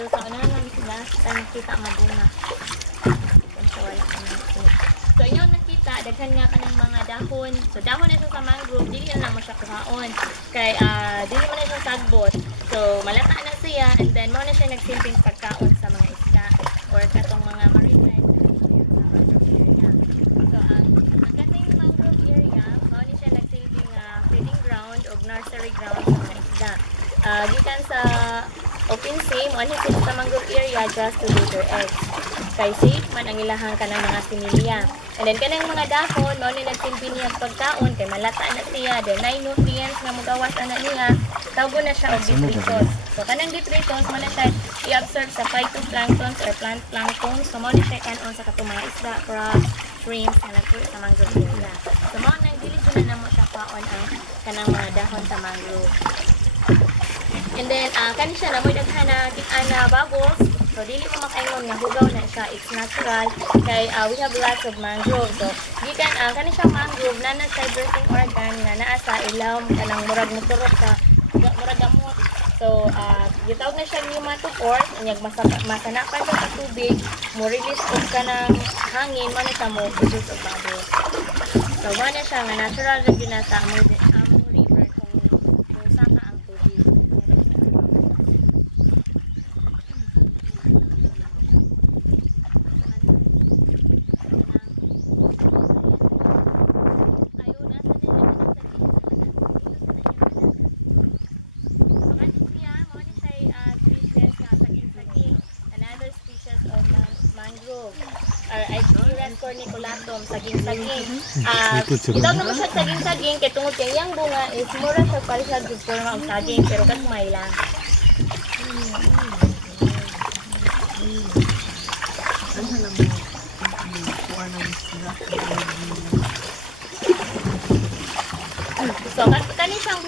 So, sa unahan lang sila, kita nga bunga. So, wala ka na. So, inyong nakita, daghan nga ka ng mga dahon. So, dahon na sa mangrove, dili na mo siya kuhaon. Kay, dili mo na siya sagbot. So, malata na siya, and then, mo na siya nagsilbing pagkaon sa mga isda or katong mga marine life na nagsilbing sa mangrove area. So, ang kating mangrove area, mo na siya nagsilbing feeding ground o nursery ground sa mga isda. Gikan sa open sea, mo na sila sa mangrove area just to lay their eggs. Kay safe man ang ilahang ka ng mga similya. And then kanang mga dahon, mao ni nagsilbi niya pagkaon kay malata na siya, then nay nutrients nga mogawas ana niya, tawgo na siya og detritus. So kanang detritus mo na siya i-absorb sa phytoplanktons or plant planktons. So mo ni siya kanon sa katong mga isda, crabs, shrimps na nagtuloy sa mangrove area. So mo nang dili na mo siya paon ang kanang mga dahon sa mangrove. And then kani siya na mo daghan na kita bubbles. So, dili mo makaingon nga hugaw na siya. It's natural. Kay we have lots of mangrove. So, gikan kani siya mangrove na siya birthing organ nga naa sa ilawom kanang murag moturok sa murag gamot. So, gitawag na siya pneumatophores. Anyag masanapan siya sa tubig. Mo release og kanang hangin mo na siya mo produce og bubbles. So, mo na siya nga natural ra gyud na sa among river kung saka ang tubig. Mangrove or Ichthyorus corniculatum, saging-saging. Itaw naman siya saging-saging kay tungod kay iyang bunga is mura siya para siya good forma og saging pero gagmay lang. So kani siyang